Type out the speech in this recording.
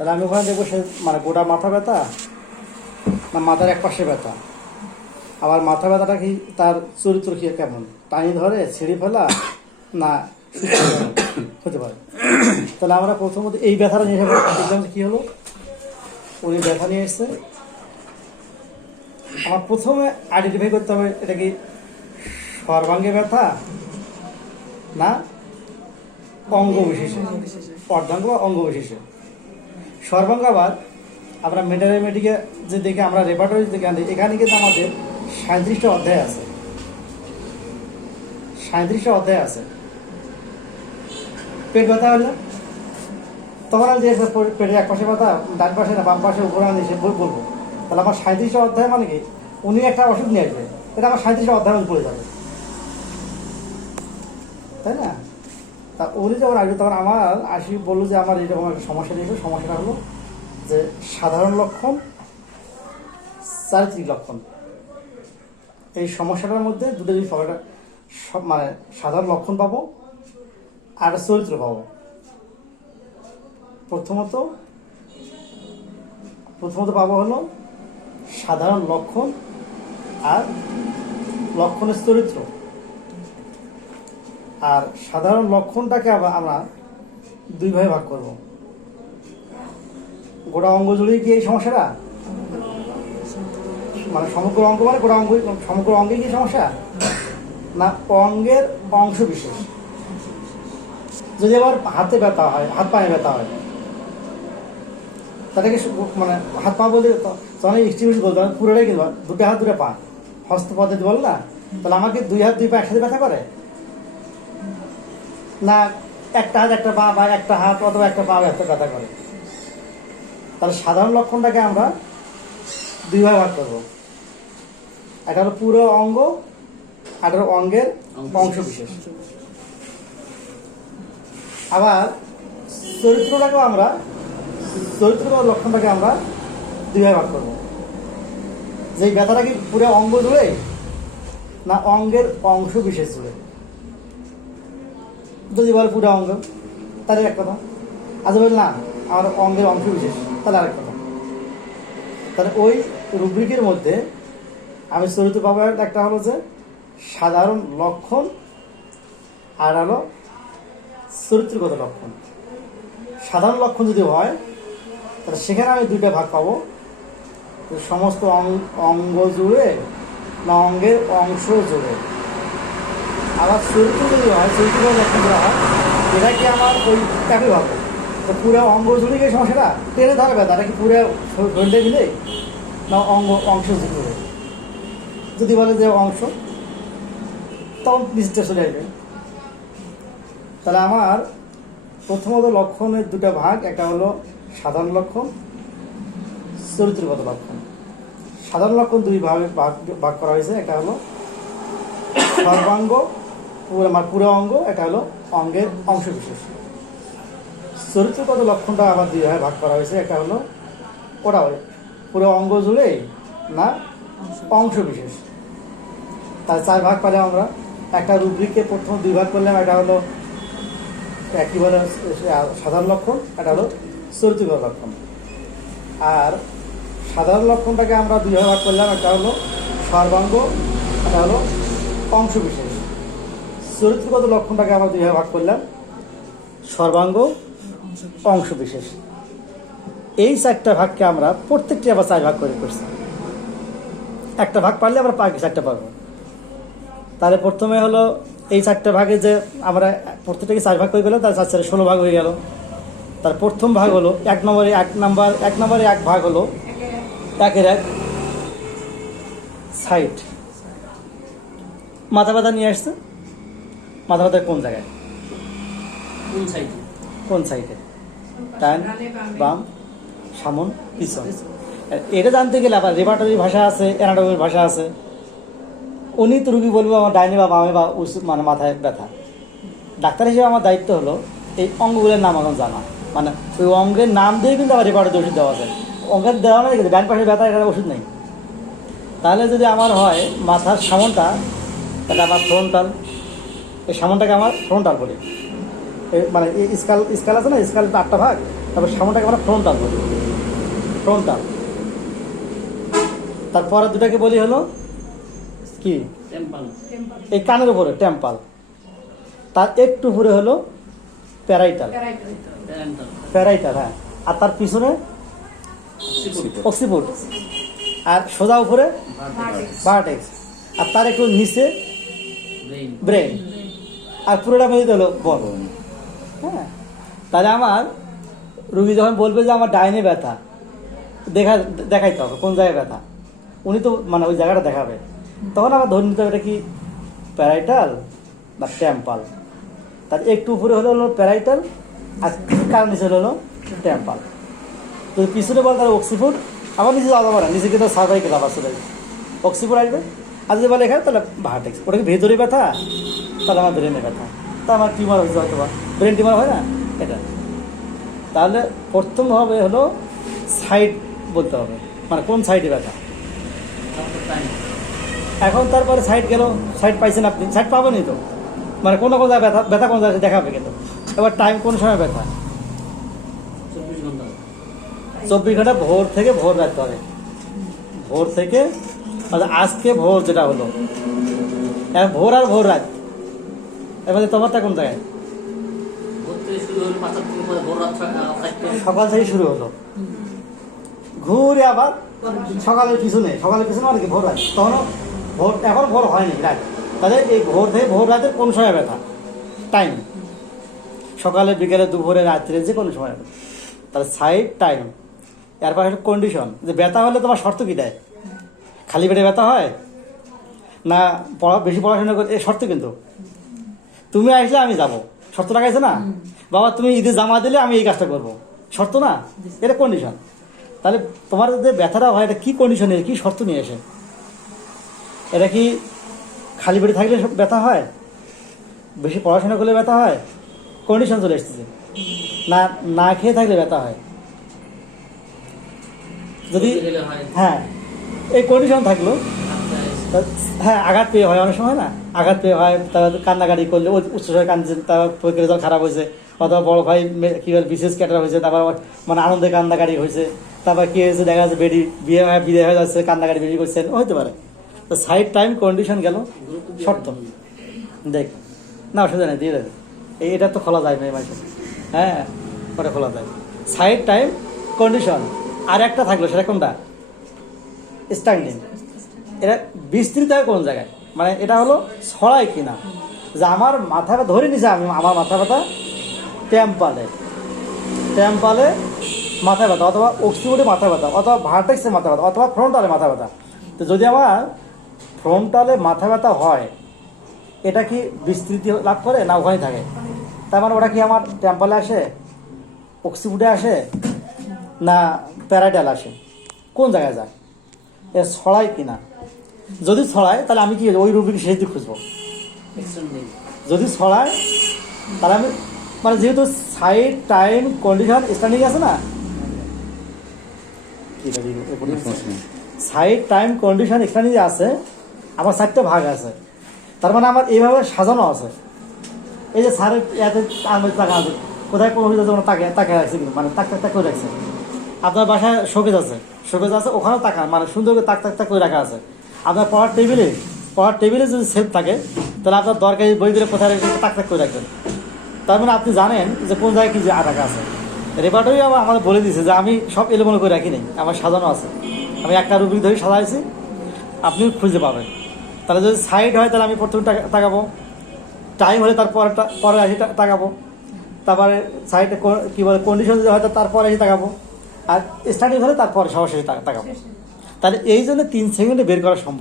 তাহলে আমি ওখানে দেখবো সে মানে গোটা মাথা ব্যথা না মাথার এক পাশে ব্যথা, আবার মাথা ব্যথাটা কি তার চরিত্র কি কেমন, টানি ধরে ছিঁড়ে ফেলা না হতে পারে। তাহলে আমরা প্রথমত এই ব্যথাটা নিয়ে দেখলাম কী হলো, উনি ব্যথা নিয়ে এসছে। আমার প্রথমে আইডেন্টিফাই করতে হবে এটা কি সর্বাঙ্গে ব্যথা না অঙ্গ বিশেষে, অর্ধাঙ্গ বা অঙ্গ বিশেষে। সর্বাঙ্গ আবার আমরা মেডিকে যে দেখে আমরা রেপার্টরি দেখে আনি, এখানে কিন্তু আমাদের 37টা অধ্যায় আছে, 37টা অধ্যায় আছে। পেট ব্যথা হলে তখন আমি যে পেটের এক পাশে ব্যথা, ডান পাশে না বাম পাশে উপরে আনি সে বলবো, তাহলে আমার 37টা অধ্যায় মানে কি উনি একটা ওষুধ নিয়ে আসবে, এটা আমার 37টা অধ্যায় আমি পড়ে যাবে, তাই না? তা উনি যখন আসবে তখন আমার আসি বললো যে আমার এরকম একটা সমস্যা দিয়েছে। সমস্যাটা হলো যে সাধারণ লক্ষণ, চারিত্রিক লক্ষণ। এই সমস্যাটার মধ্যে দুটো জিনিস পাবো, সব মানে সাধারণ লক্ষণ পাবো আর চরিত্র পাবো। প্রথমত পাবো হলো সাধারণ লক্ষণ আর লক্ষণের চরিত্র। আর সাধারণ লক্ষণটাকে আবার আমরা দুই ভাগে ভাগ করব। গোটা অঙ্গ জুড়েই কি এই সমস্যাটা, মানে সমগ্র অঙ্গ মানে গোটা অঙ্গ, সমগ্র অঙ্গে কি সমস্যা না অঙ্গের অংশ বিশেষ। যদি আবার হাতে ব্যথা হয়, হাত পায়ে ব্যথা হয়, তাদেরকে মানে হাত পা বলতে তখন এক্সট্রিমিটি বলতে হবে পুরোটাই, কিন্তু দুটো হাত দুটো পা হস্ত পদ্ধতি বল না, তাহলে আমাকে দুই হাত দুই পা একসাথে ব্যথা করে না একটা হাত একটা পা বা একটা হাত অথবা একটা পা ব্যথা করে। তাহলে সাধারণ লক্ষণটাকে আমরা দুই ভাগে ভাগ করবো, একটা হলো পুরো অঙ্গ আর হলো অঙ্গের অংশ বিশেষ। আবার চরিত্রটাকেও আমরা লক্ষণটাকে আমরা দুই ভাগে ভাগ করবো, যে ব্যথাটা কি পুরো অঙ্গ জুড়ে না অঙ্গের অংশ বিশেষ জুড়ে। যদি বলে পুরো অঙ্গ তাহলে এক কথা, আজ বল না আমার অঙ্গের অংশ বিশেষ তাহলে আরেক কথা। তাহলে ওই রুব্রিকের মধ্যে আমি চরিত্র পাবো, একটা হলো যে সাধারণ লক্ষণ আর হলো চরিত্রগত লক্ষণ। সাধারণ লক্ষণ যদি হয় তাহলে সেখানে আমি দুইটা ভাগ পাবো, সমস্ত অঙ্গ জুড়ে না অঙ্গের অংশ জুড়ে। আবার চরিত্র যদি হয়, চরিত্রগত লক্ষণ দেওয়া হয়, এটা কি আমার ওই একই ভাবো তো পুরো অঙ্গ জুড়ে গিয়ে সমস্যাটা টেনে ধরবে, তারা কি পুরো শরীরটা মিলে না অংশ জুড়ে। যদি বলে যে অংশ তখন নিচটা চলে আসবে। তাহলে আমার প্রথমত লক্ষণের দুটো ভাগ, একটা হলো সাধারণ লক্ষণ, চরিত্রগত লক্ষণ। সাধারণ লক্ষণ দুই ভাগে ভাগ করা হয়েছে, একটা হলো সর্বাঙ্গ পুরো অঙ্গ, এটা হলো অঙ্গের অংশ বিশেষ। চরিত্রগত লক্ষণটা আবার দুই ভাগে ভাগ করা হয়েছে, একটা হলো ওটা পুরো অঙ্গ জুড়ে না অংশ বিশেষ। তার চার ভাগ পালে আমরা একটা রুব্রিককে প্রথম দুই ভাগ করলাম, একটা হলো কি বলে সাধারণ লক্ষণ, একটা হলো চরিত্রগত লক্ষণ। আর সাধারণ লক্ষণটাকে আমরা দুই ভাগ করলাম, একটা হলো সর্বাঙ্গ, একটা হলো অংশ বিশেষ। চরিত্রগত লক্ষণটাকে আমরা দুই ভাগ করলাম, সর্বাঙ্গ অংশ বিশেষ। এই চারটা ভাগকে আমরা প্রত্যেকটি আবার চার ভাগ করে করছি। একটা ভাগ পারলে আমরা বাকি চারটা পাবো। তাহলে প্রথমে হলো এই চারটা ভাগে যে আমরা প্রত্যেকটাকে চার ভাগ করে গেলাম, তার 4 16 ভাগ হয়ে গেল। তার প্রথম ভাগ হলো এক নম্বরে এক ভাগ হলো একের এক সাইড। মাথা ব্যথা নিয়ে আসছে, মাথা ব্যথা কোন জায়গায়, কোন সাইডে, ডান বাম সামন পিছন। এটা জানতে গেলে আবার রেপার্টরির ভাষা আছে, অ্যানাটমির ভাষা আছে। উনি তো রুগী বলবো আমার ডাইনে বা বামে বা মানে মাথায় ব্যথা। ডাক্তার হিসেবে আমার দায়িত্ব হলো এই অঙ্গগুলোর নাম এখন জানা, মানে ওই অঙ্গের নাম দিয়ে কিন্তু আবার রেপার্টরি ওষুধ দেওয়া যায়। অঙ্গের দেওয়া নেই কিন্তু ডান পাশের ব্যথা, এটা ওষুধ নেই। তাহলে যদি আমার হয় মাথার সামনটা, তাহলে আমার ফ্রন্টাল, এই সামনটাকে আমার ফ্রন্টাল বলি। মানে স্কাল আছে না, স্কাল 8টা ভাগ, তারপর সামনেটাকে আমরা ফ্রন্টাল বলি, ফ্রন্টাল। তারপরে দুটাকে বলি হলো কি, এই কানের উপরে টেম্পাল। তার একটু উপরে হলো প্যারাইটাল, প্যারাইটাল হ্যাঁ। আর তার পিছনে অক্সিপুট, আর সোজা উপরে ভার্টেক্স, আর তার একটু নিচে ব্রেন, আর পুরোটা মিলিত হলো বল। হ্যাঁ, তাহলে আমার রুগী যখন বলবে যে আমার ডাইনে ব্যথা, দেখাইতে হবে কোন জায়গায় ব্যথা, উনি তো মানে ওই জায়গাটা দেখাবে, তখন আবার ধরে নিতে হবে এটা কি প্যারাইটাল না টেম্পাল। তার একটু উপরে হলো প্যারাইটাল, আর কার নিচে হলো টেম্পাল। যদি পিছনে বল তাহলে অক্সিফোর্ড, আবার নিচে যাওয়া যাবে না, নিচে কিন্তু সার্ভাইকেল আবার চলে যাবে, অক্সিফোর্ড আসবে। আর যদি বলে এখানে তাহলে ভার্টেক্স, ওটা কি ভেতরে ব্যথা, তাহলে আমার ব্রেনে ব্যথা, তা আমার টিউমার হয়েছে হয়তো বা ব্রেন টিউমার হয় না এটা। তাহলে প্রথম হবে হলো সাইড বলতে হবে, মানে কোন সাইডে ব্যথা। এখন তারপরে সাইড গেল, সাইড পাইছেন আপনি, সাইড পাবেনই তো, মানে কোনো কোন জায়গায় ব্যথা, ব্যথা কোন জায়গায় দেখাবে কিন্তু। এবার টাইম কোন সময় ব্যথা, 24 ঘন্টা ভোর থেকে ভোর রাখতে হবে, ভোর থেকে আজকে ভোর যেটা হলো, ভোর আর ভোর রাত, এবারে তোমারটা কোন জায়গায়, সকাল থেকে শুরু হলো, ঘুরে আবার সকালের পিছনে, সকালের পিছনে মানে কি ভোর রাত, তখন ভোর, এখন ভোর হয়নি রাত। তাহলে এই ভোর থেকে ভোর রাতের কোন সময় ব্যথা, টাইম সকালে বিকেলে দুপুরে রাত্রে যে কোনো সময় ব্যথা। তাহলে সাইড টাইম, এরপর একটা কন্ডিশন, যে ব্যথা হলে তোমার শর্ত কী দেয়, খালি পেটে ব্যথা হয় না বেশি পড়াশোনা করে, এই শর্ত কিন্তু তুমি আসলে আমি যাব, শর্ত লাগাইছে না, বাবা তুমি ঈদে জামা দিলে আমি এই কাজটা করবো, শর্ত না, এটা কন্ডিশন। তাহলে তোমার যে ব্যথাটা হয় এটা কি কন্ডিশনে, কি শর্ত নিয়ে এসে, এটা কি খালি পেটে থাকলে ব্যথা হয়, বেশি পড়াশোনা করলে ব্যথা হয়, কন্ডিশন চলে এসেছে, না না খেয়ে থাকলে ব্যথা হয়, যদি হ্যাঁ এই কন্ডিশন থাকলো, হ্যাঁ আঘাত পেয়ে হয়, অনেক সময় না আঘাত পেয়ে হয়, তারপর কান্নাকাটি করলে উচ্চস্বরে কাঁদছে, তারপর পরীক্ষার রেজাল্ট খারাপ হয়েছে, অথবা বড় ভাই কী বলে বিশেষ ক্যাটার হয়েছে, তারপর মানে আনন্দে কান্নাকাটি হয়েছে, তারপর কী হয়েছে দেখা যাচ্ছে বিয়ে হয়ে বিদায় হয়ে যাচ্ছে, কান্নাকাটি বেশি করছেন, হতে পারে। তো সাইড টাইম কন্ডিশন গেল শর্ত, দেখ না অসুবিধা নেই দিয়ে দেবে, এটা তো খোলা যায় মেয়ে মাসে, হ্যাঁ ওটা খোলা যায়। সাইড টাইম কন্ডিশন, আর একটা থাকলো সেটা কোনটা, স্ট্যান্ডিং। এটা বিস্তৃত হয় কোন জায়গায়, মানে এটা হলো ছড়ায় কিনা, যে আমার মাথাটা ধরে নিছে, আমি আমার মাথা ব্যথা টেম্পালে, টেম্পালে মাথা ব্যথা, অথবা অক্সিবোর্ডে মাথা ব্যথা, অথবা ভার্টেক্সে মাথা ব্যথা, অথবা ফ্রন্টালে মাথা ব্যথা। তো যদি আমার ফ্রন্টালে মাথা ব্যথা হয়, এটা কি বিস্তৃতি লাভ করে না ওখানে থাকে, তার মানে ওটা কি আমার টেম্পালে আসে, অক্সিবোর্ডে আসে না প্যারাইটাল আসে, কোন জায়গায় যায়, এ ছড়ায় কিনা। যদি ছড়ায় তাহলে আমি কি ওই রুগীকে সেই দিক খুঁজবো, যদি ছড়ায় তাহলে আমি মানে যেহেতু সাইড টাইম কন্ডিশন স্ট্যান্ডিং আছে না, সাইড টাইম কন্ডিশন স্ট্যান্ডিং আছে, আমার 4টা ভাগ আছে, তার মানে আমার এইভাবে সাজানো আছে। এই যে স্যারের এতে টাকা আছে, কোথায় কোনো তাকে তাকে রাখছে, কিন্তু মানে তাক তাক তাক করে রাখছে। আপনার বাসায় শোকেজ আছে, শোকেজ আছে, ওখানেও তাকা মানে সুন্দর করে তাক তাক তাক করে রাখা আছে। আপনার পড়ার টেবিলে যদি সেলফ থাকে, তাহলে আপনার দরকারি বই দিলে কোথায় রাখবেন, তাক তাক করে রাখবেন। তার মানে আপনি জানেন যে কোন জায়গায় কি যে টাকা আছে। রেপার্টরি আবার আমাদের বলে দিয়েছে যে আমি সব এলোমেলো করে রাখি নাই, আমার সাজানো আছে, আমি একটা রুবিক ধরে সাজাইছি, আপনি খুঁজে পাবেন। তাহলে যদি সাইড হয় তাহলে আমি প্রথমে তাকাবো, টাইম হলে পরে আসি তাকাবো, তারপরে সাইডে কী বলে কন্ডিশন যদি হয় তারপরে এসে তাকাবো, আর স্টার্টিং হলে তারপরে সরাসরি তাকাবো। তাহলে এই জন্য 3 সেকেন্ডে বের করা সম্ভব।